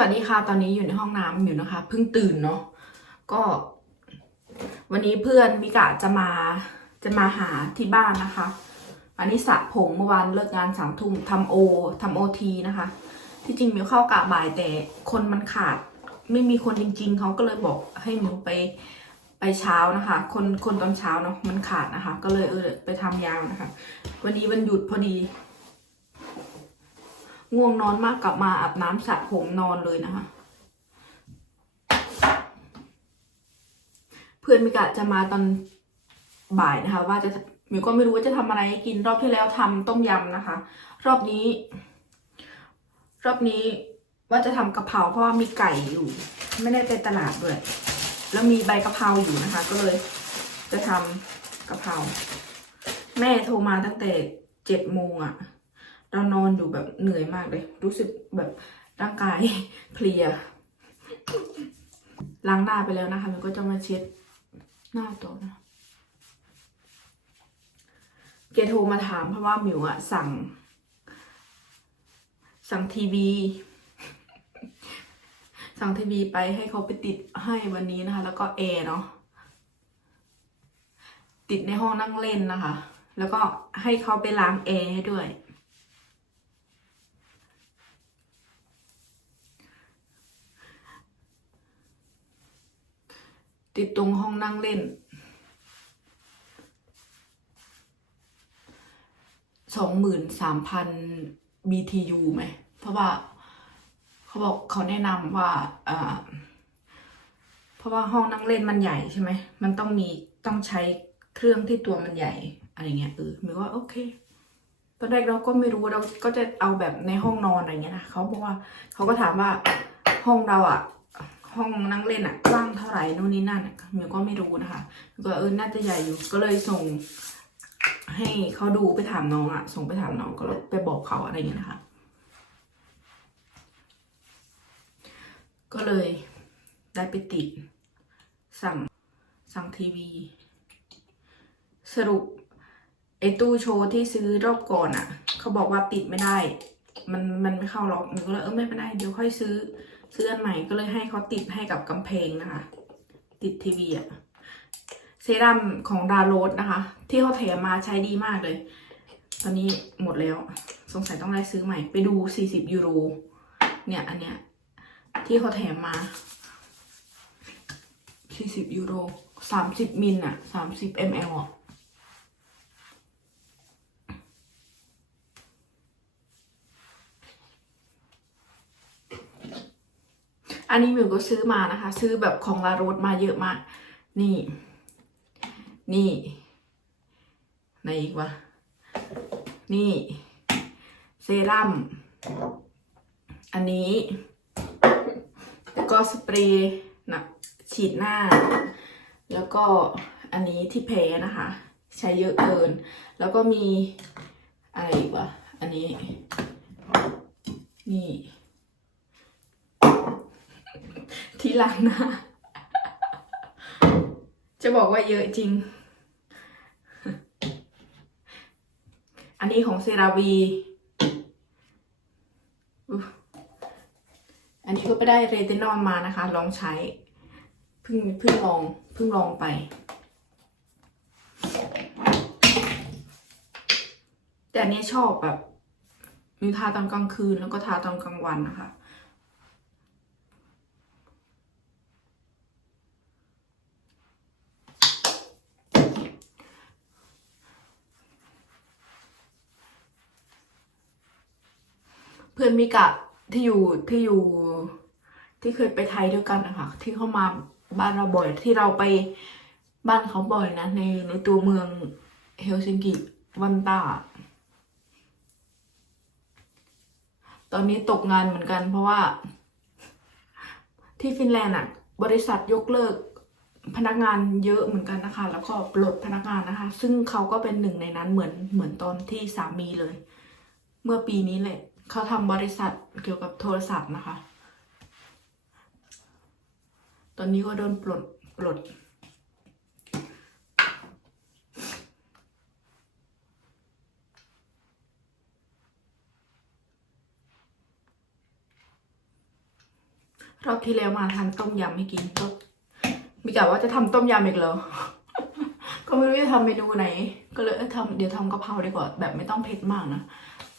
วัสดีค่ะตอนนี้อยู่ในห้องน้ำอยู่นะคะเพิ่งตื่นเนาะก็ วันนี้เพื่อนมิกะจะมาจะมาหาที่บ้านนะคะ อันนี้สระผมเมื่อวานเลิกงานสามทุ่มทำโอทำโอทีนะคะ ที่จริงมิวเข้ากะบ่ายแต่คนมันขาด ไม่มีคนจริง ๆเขาก็เลยบอกให้มิวไปไปเช้านะคะ คนคนตอนเช้าเนาะมันขาดนะคะ ก็เลยเออไปทำยาวนะคะ วันนี้วันหยุดพอดี ง่วงนอนมากกลับมาอาบน้ำสระผมนอนเลยนะคะ เพื่อนมิกะจะมาตอนบ่ายนะคะ ว่าจะมิวก็ไม่รู้ว่าจะทำอะไรให้กินรอบที่แล้วทำต้มยำนะคะ รอบนี้ รอบนี้ว่าจะทำกะเพราเพราะว่ามีไก่อยู่ ไม่ได้ไปตลาดด้วยแล้วมีใบกะเพราอยู่นะคะ ก็เลย จะทำกะเพราแม่โทรมาตั้งแต่เจ็ดโมงอะ เรานอนอยู่แบบเหนื่อยมากเลย รู้สึกแบบร่างกายเพลียล้างหน้าไปแล้วนะคะ มันก็จะมาเช็ดหน้าตัวนะเกโทรมาถามเพราะว่าหมิวอะสั่ง สั่งทีวีสั่งทีวีไปให้เขาไปติดให้วันนี้นะคะ แล้วก็แอร์เนาะติดในห้องนั่งเล่นนะคะ แล้วก็ให้เขาไปล้างแอร์ให้ด้วย ติดตรงห้องนั่งเล่นสองหมื่นสามพัน BTU ไหม เพราะว่าเขาบอกเขาแนะนำว่าเพราะว่าห้องนั่งเล่นมันใหญ่ใช่ไหม มันต้องมีต้องใช้เครื่องที่ตัวมันใหญ่ อะไรเงี้ยเออหมิวว่าโอเค ตอนแรกเราก็ไม่รู้เราก็จะเอาแบบในห้องนอนอะไรเงี้ยนะเขาบอกว่าเขาก็ถามว่าห้องเราอะ ห้องนั่งเล่นอะกว้างเท่าไหร่นู่นนี่นั่นมิวก็ไม่รู้นะคะก็เออน่าจะใหญ่อยู่ก็เลยส่ง ให้เขาดูไปถามน้องอะส่งไปถามน้องก็เลยไปบอกเขาอะไรอย่างเงี้ยนะคะ ก็เลยได้ไปติด สั่งสั่งทีวี สรุปไอ้ตู้โชว์ที่ซื้อรอบก่อนอะเขาบอกว่าติดไม่ได้ มันมันไม่เข้าล็อกหนูก็เลยเออไม่เป็นไรเดี๋ยวค่อยซื้อซื้ออันใหม่ก็เลยให้เขาติดให้กับกำแพงนะคะ ติดทีวีอะเซรั่มของดาโรสนะคะ ที่เขาแถมมาใช้ดีมากเลย ตอนนี้หมดแล้ว สงสัยต้องได้ซื้อใหม่ ไปดู 40 ยูโรเนี่ย อันเนี้ย ที่เขาแถมมา 40 ยูโร 30 มิลอะ30 ml อะ อันนี้มิวก็ซื้อมานะคะ ซื้อแบบของลาโรสมาเยอะมาก นี่ นี่ไหนอีกวะ นี่ เซรั่ม อันนี้ ก็สเปรย์นะฉีดหน้า แล้วก็อันนี้ที่แพ้นะคะ ใช้เยอะเกิน แล้วก็มีอะไรอีกวะ อันนี้ นี่ ที่ ล้างหน้า จะบอกว่าเยอะจริง อันนี้ของเซราวีอุ๊ยอันนี้ก็ไปได้เรตินอลมานะคะ ลองใช้ เพิ่งเพิ่งลองเพิ่งลองไปแต่อันนี้ชอบแบบมีทาตอนกลางคืนแล้วก็ทาตอนกลางวันนะคะ เพื่อนมิกะที่อยู่ที่อยู่ที่เคยไปไทยด้วยกันนะคะที่เขามาบ้านเราบ่อยที่เราไปบ้านเขาบ่อยนะ ในในตัวเมืองเฮลซิงกิวันตา ตอนนี้ตกงานเหมือนกัน เพราะว่า ที่ฟินแลนด์อะ บริษัทยกเลิกพนักงานเยอะเหมือนกันนะคะ แล้วก็ปลดพนักงานนะคะ ซึ่งเขาก็เป็นหนึ่งในนั้นเหมือนเหมือนตอนที่สามีเลย เมื่อปีนี้แหละ เขาทำบริษัทเกี่ยวกับโทรศัพท์นะคะ ตอนนี้ก็โดนปลด ปลด รอบที่แล้วมาทำต้มยำให้กินก็มีกะว่าจะทำต้มยำอีกเหรอก็ไม่รู้จะทำเมนูไหน ก็เลยทำเดี๋ยวทำกะเพราดีกว่า แบบไม่ต้องเผ็ดมากนะ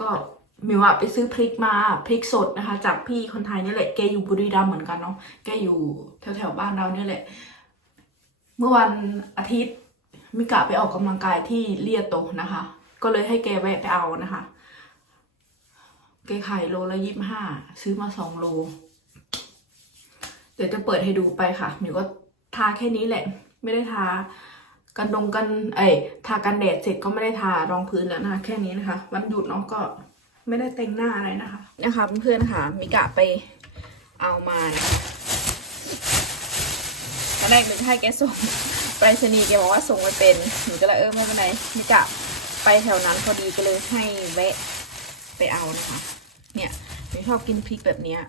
ก็ มิวอะไปซื้อพริกมาพริกสดนะคะ จากพี่คนไทยนี่แหละแกอยู่บุรีรัมย์เหมือนกันเนาะแกอยู่แถวแถวๆบ้านเราเนี่ยแหละ เมื่อวันอาทิตย์มิกะไปออกกำลังกายที่เลียโตนะคะ ก็เลยให้แกแวะไปเอานะคะแกขายโลละยี่สิบห้าซื้อมาสองโล เดี๋ยวจะเปิดให้ดูไปค่ะมิวก็ทาแค่นี้แหละ ไม่ได้ทากันดงกัน เอ้ยทากันแดดเสร็จก็ไม่ได้ทารองพื้นแล้วนะคะแค่นี้นะคะ วันหยุดเนาะก็ ไม่ได้แต่งหน้าอะไรนะคะ นะคะ เพื่อนๆค่ะมิกะไปเอามานะคะตอนแรกหนูให้แกส่งไปรษณีย์แกบอกว่าส่งไม่เป็นหนูก็เลยเออไม่เป็นไรมิกะไปแถวนั้นพอดีก็เลยให้แวะไปเอานะคะ เนี่ยหนูชอบกินพริกแบบเนี้ย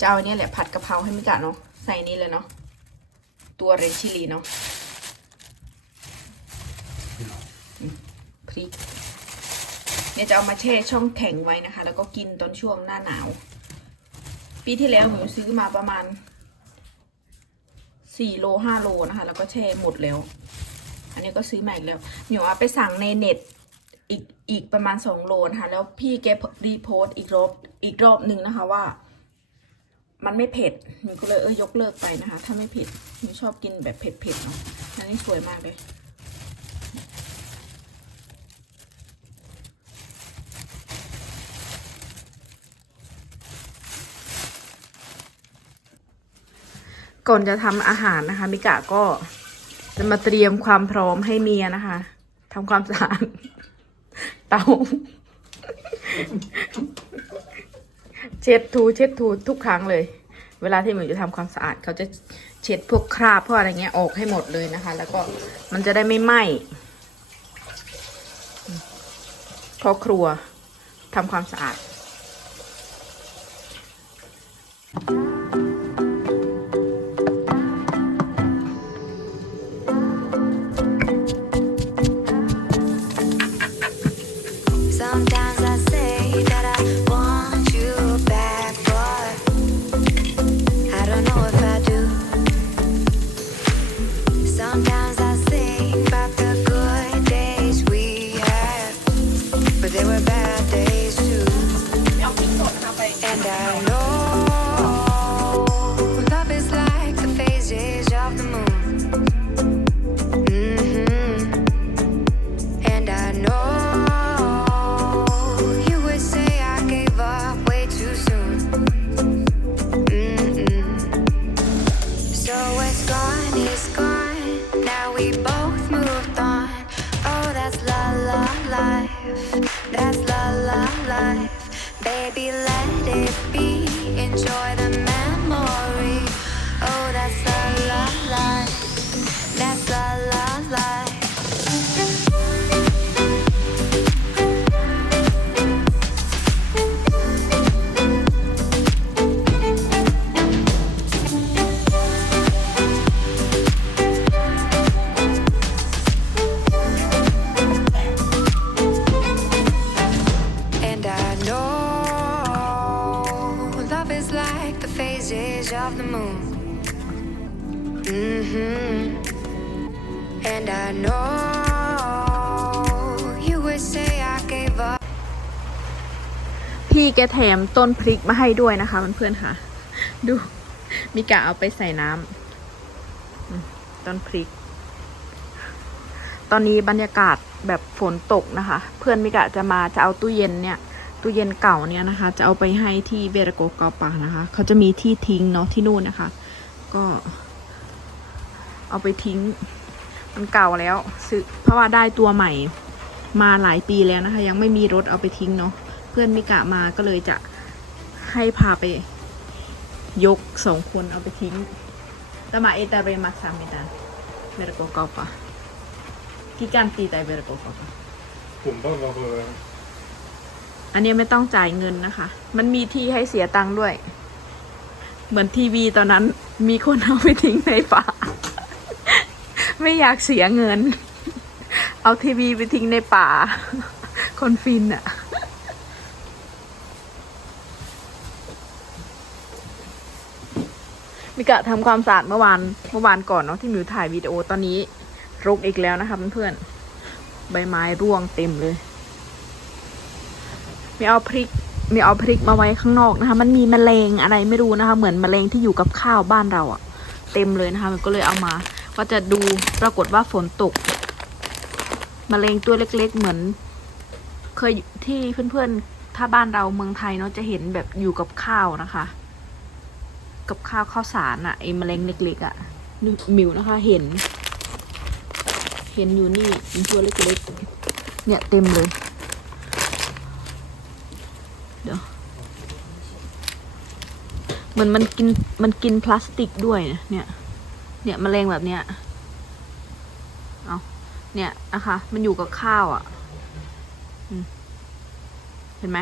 จะเอาอันเนี้ยแหละผัดกะเพราให้มิกะเนาะใส่นี้เลยเนาะตัวเรนชิลีเนาะพริก เนี่ยจะเอามาแช่ช่องแข็งไว้นะคะ แล้วก็กินตอนช่วงหน้าหนาว ปีที่แล้วหนูซื้อมาประมาณสี่โลห้าโลนะคะ แล้วก็แช่หมดแล้ว อันนี้ก็ซื้อมาอีกแล้วหนูเอาไปสั่งในเน็ตอีกอีกประมาณสองโลนะคะ แล้วพี่แกรีโพสต์อีกรอบอีกรอบหนึ่งนะคะว่า มันไม่เผ็ดหนูก็เลยเออยกเลิกไปนะคะ ถ้าไม่เผ็ดหนูชอบกินแบบเผ็ดๆเนาะอันนี้สวยมากเลย ก่อนจะทำอาหารนะคะมิกะก็จะมาเตรียมความพร้อมให้เมียนะคะทำความสะอาดเตาเช็ดถูเช็ดถูทุกครั้งเลย เวลาที่หมิวจะทำความสะอาด เขาจะเช็ดพวกคราบพวกอะไรเงี้ยออกให้หมดเลยนะคะ แล้วก็มันจะได้ไม่ไหม้พ่อครัวทำความสะอาด be like of the moon. hmm And I know you would say I gave up. พี่แกแถมต้นพริกมาให้ด้วยนะคะเพื่อนๆค่ะ ดูมิกะเอาไปใส่น้ำต้นพริก ตอนนี้บรรยากาศแบบฝนตกนะคะ เพื่อนมิกะจะมาจะเอาตู้เย็นเนี่ย ตู้เย็นเก่าเนี่ยนะคะ จะเอาไปให้ที่เวรโกเกาปานะคะ เขาจะมีที่ทิ้งเนาะที่นู่นนะคะ ก็ เอาไปทิ้ง มันเก่าแล้วซื้อเพราะว่าได้ตัวใหม่มาหลายปีแล้วนะคะ ยังไม่มีรถเอาไปทิ้งเนาะเพื่อนมิกะมาก็เลยจะให้พาไป ยกสองคนเอาไปทิ้งแต่มาเอตาเรมาซามิตาเบรโกกอปะกิกันตีไตเบรโกกอปะผมต้องรอเบอร์ อันนี้ไม่ต้องจ่ายเงินนะคะ มันมีที่ให้เสียตังค์ด้วย เหมือนทีวีตอนนั้นมีคนเอาไปทิ้งในป่า ไม่อยากเสียเงิน เอาทีวีไปทิ้งในป่า คนฟินอะมิกะทำความสะอาดเมื่อวาน เมื่อวานก่อนเนาะที่มิวถ่ายวิดีโอตอนนี้รกอีกแล้วนะคะเพื่อนๆ ใบไม้ร่วงเต็มเลย มีเอาพริกมีเอาพริกมาไว้ข้างนอกนะคะ มันมีแมลงอะไรไม่รู้นะคะ เหมือนแมลงที่อยู่กับข้าวบ้านเราอะเต็มเลยนะคะ มันก็เลยเอามาว่าจะดูปรากฏว่าฝนตกแมลงตัวเล็ก ๆ เหมือน เคยที่เพื่อนๆ ถ้าบ้านเราเมืองไทยเนาะจะเห็นแบบอยู่กับข้าวนะคะ กับข้าวข้าวสารอะไอ้แมลงเล็กๆอะนี่มิวนะคะ เห็น เห็นอยู่นี่เป็นตัวเล็กๆเนี่ยเต็มเลย เดี๋ยวเหมือนมันกินมันกินพลาสติกด้วยนะเนี่ย เนี่ยแมลงแบบเนี้ยเอาเนี่ยนะคะมันอยู่กับข้าวอะ่ะอืมเห็นไหม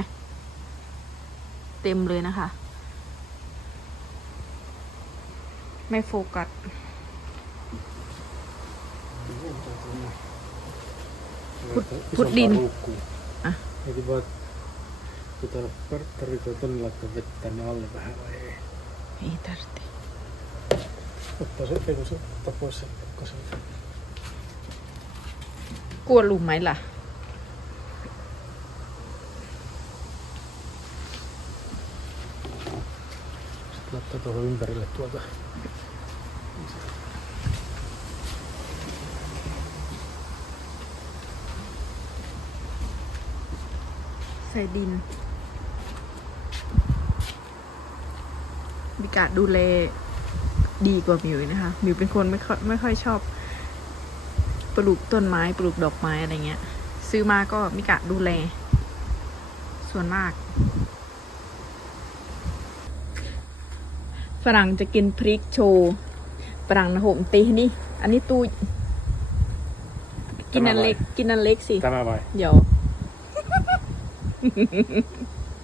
เต็มเลยนะคะ ไม่โฟกัส Isompaa Put-din. luukkuun. Ah. Mietin vaan, kun täällä tar- tarvitaan tonne laittaa vettä tänne alle vähän vai ei. นี่ตัดดิ Ottaa se, ei kun se ottaa pois sen kukkasen. กลัวหลุมไหมล่ะ Sitten laittaa tuohon ympärille tuolta. ใส่ดิน มิกาดูแลดีกว่ามิวอีกนะคะมิวเป็นคนไม่ค่อยไม่ค่อยชอบ ปลูกต้นไม้ ปลูกดอกไม้อะไรเงี้ย ซื้อมาก็มิกะดูแล ส่วนมาก ฝรั่งจะกินพริกโชว์ฝรั่งนะโหมตีนี่ อันนี้ตูกินอันเล็ก กินอันเล็กสิ Tämä vai? เดี๋ยว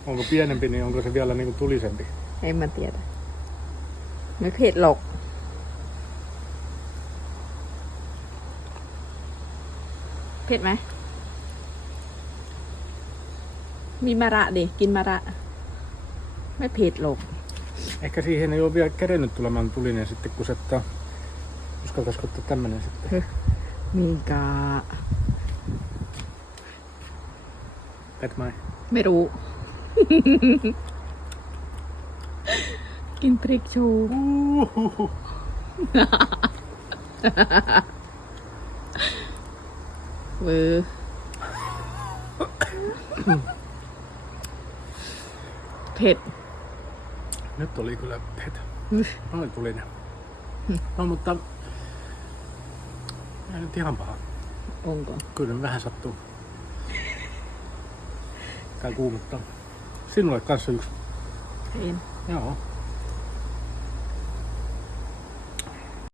Onko pienempi, niin onko se vielä niin kuin tulisempi? ให้มาเตียด ไม่เผ็ดหรอกเผ็ดไหม มีมะระดิกินมะระ ไม่เผ็ดหรอก Ehkä siihen ei ole vielä kerennyt tulemaan tulinen sitten, kun se ottaa... Uskaltaisiko ottaa tämmönen sitten? มีกา Et mai. ไม่รู้ กินพริกโชว์ Uhuhu. เวอร์เผ็ด Nyt oli kyllä heti. Noin tulinen. No mutta... Ei nyt ihan paha. องก่อน Kyllä nyt vähän sattuu. Tää kuumottaa. Sinulle kanssa yksi. เอ็น Joo.